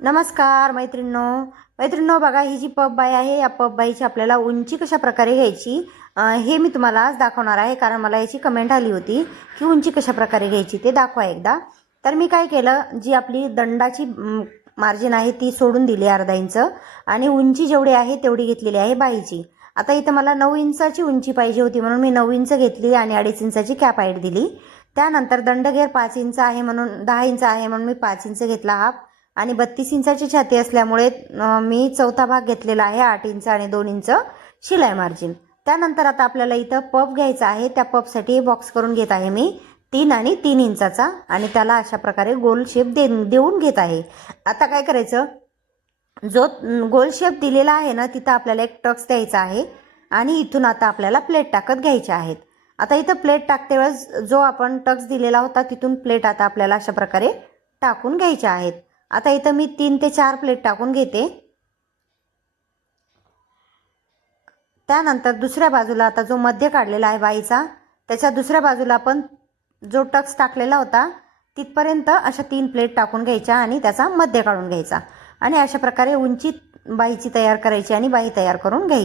नमस्कार मैत्रिणींनो, बघा ही जी पफ बाई आहे, या पफ बाईची आपल्याला उंची कशा प्रकारे घ्यायची हे मी तुम्हाला आज दाखवणार आहे. कारण मला याची कमेंट आली होती की उंची कशा प्रकारे घ्यायची ते दाखवा एकदा. तर मी काय केलं, जी आपली दंडाची मार्जिन आहे ती सोडून दिली अर्धा इंच आणि उंची जेवढी आहे तेवढी घेतलेली आहे बाईची. आता इथं मला 9 इंचाची उंची पाहिजे होती म्हणून मी 9 इंच घेतली आणि 2.5 इंचाची कॅप हाईट दिली. त्यानंतर दंडघेर 5 इंच आहे म्हणून 10 इंच आहे म्हणून मी 5 इंच घेतला हाफ आणि 32 इंचाची छाती असल्यामुळे मी चौथा भाग घेतलेला आहे 8 इंच आणि 2 इंच शिलाई मार्जिन. त्यानंतर आता आपल्याला इथं पफ घ्यायचा आहे. त्या पफसाठी बॉक्स करून घेत आहे मी 3 आणि 3 इंचाचा आणि त्याला अशा प्रकारे गोल शेप देऊन घेत आहे. आता काय करायचं, जो गोल शेप दिलेला आहे ना तिथं आपल्याला एक टक्स द्यायचा आहे आणि इथून आता आपल्याला प्लेट टाकत घ्यायचे आहेत. आता इथं प्लेट टाकते वेळेस जो आपण टक्स दिलेला होता तिथून प्लेट आता आपल्याला अशा प्रकारे टाकून घ्यायच्या आहेत. आता इथं मी 3 ते 4 प्लेट टाकून घेते. त्यानंतर दुसऱ्या बाजूला आता जो मध्य काढलेला आहे बाईचा त्याच्या दुसऱ्या बाजूला आपण जो टक्स टाकलेला होता तिथपर्यंत अशा 3 प्लेट टाकून घ्यायच्या आणि त्याचा मध्य काढून घ्यायचा आणि अशा प्रकारे उंची बाईची तयार करायची आणि बाई तयार करून घ्यायची.